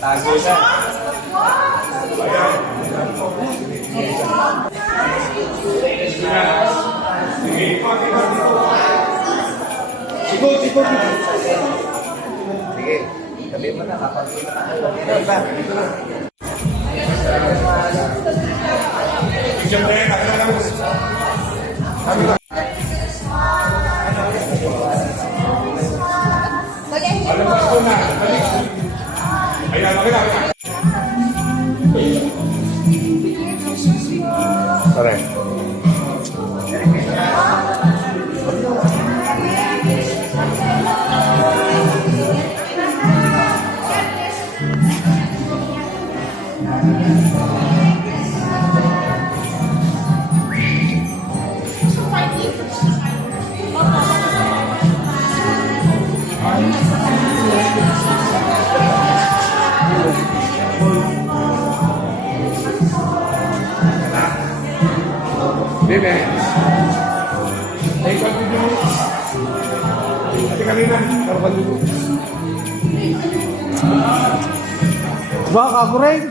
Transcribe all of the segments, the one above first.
Tago siya. Sikot. Sige. Gabi mo na. Kapag-ina na kayo. Correct. Bebe. Ay, kwan dito. Ate kanina, karapan dito. Ba, kagureng!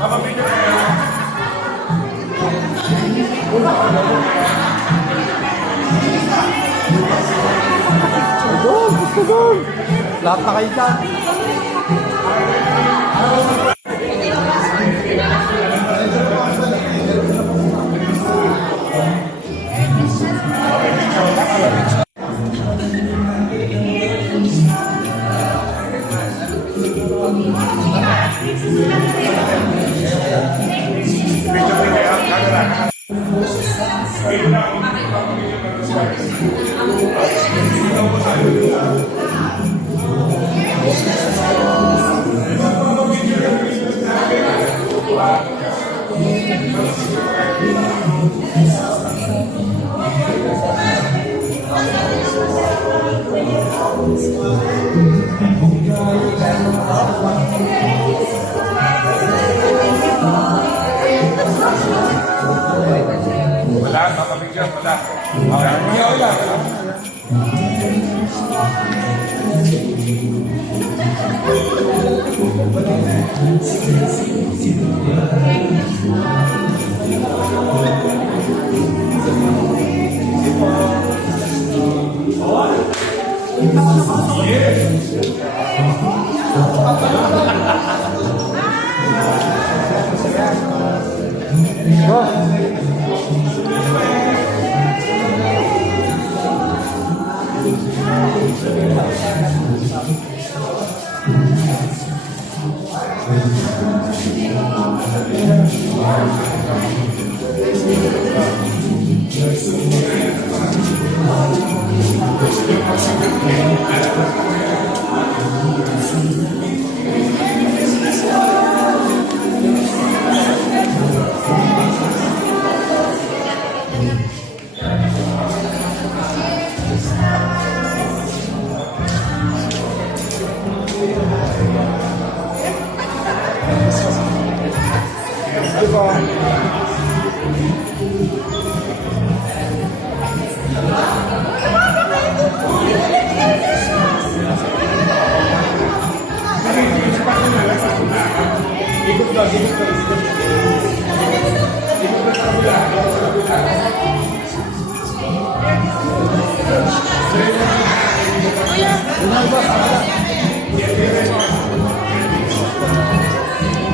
Mapapicture kayo. Gusto doon! Lahat na kayo dyan! Wala, mapapicture, wala.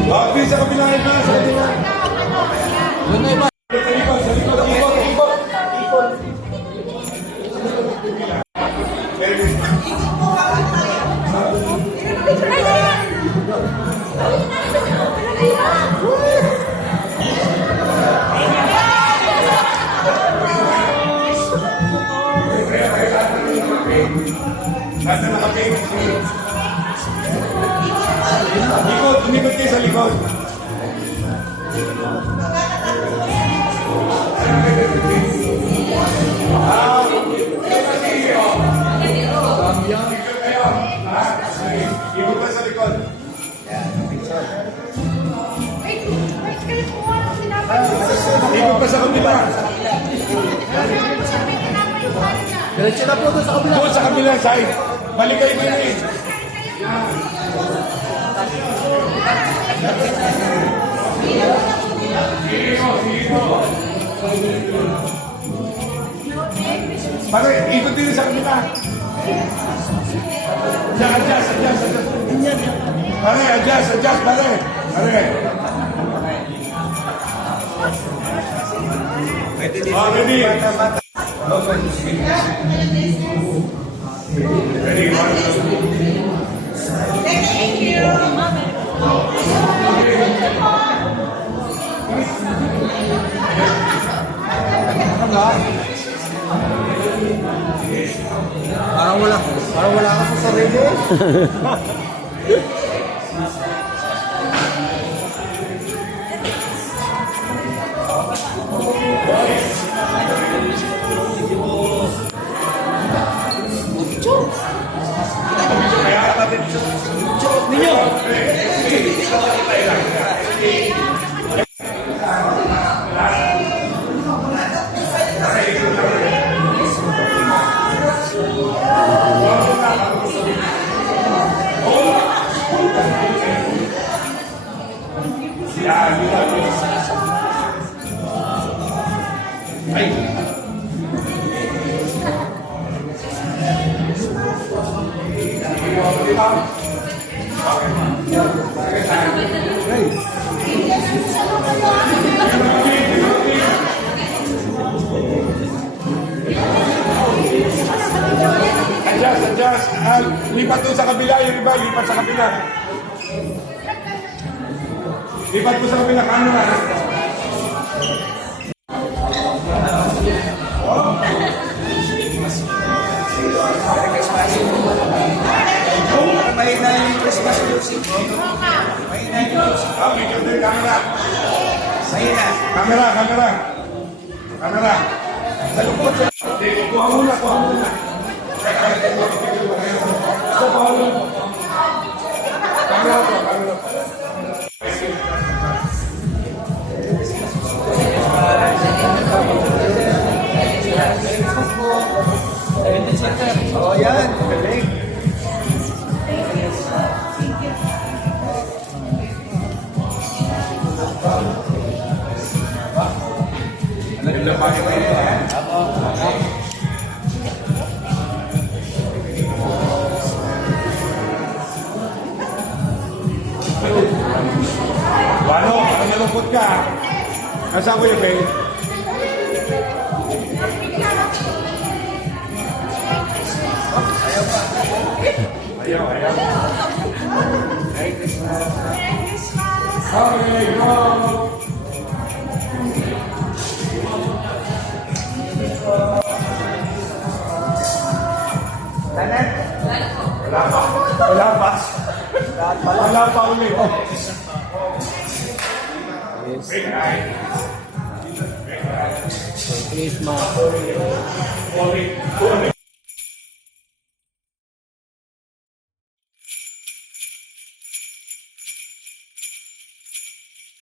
Bakit sa kabilang na sa kanila? Nasa nakaping. Umikot kayo sa likod. Ikot ka sa likod. Ikot ka sa kabila. Diretso na po doon sa kabila. Doon sa kabilang side. Balik kayo din eh. Pare, ikot din sa kabila. Adjust. Pare, adjust, pare. Pare. Oh, ready. Ready, one, Thank you. Parang wala ka sa sarili. Adjust. Lipat doon sa kabila, yung iba, lipat sa kabila. Lipat ko sa kabila, camera. May na yung Christmas music. May na yung music. Picture din, camera. Sa'yo na. Camera. Sa lukot siya. Kuha muna. Oh, yan. Galing. Ano? Ang nalungkot ka. Nasaan ko yung Ben? Ayaw. Merry Christmas. Okay, go. Wala pa ulit. Christmas. Ulit.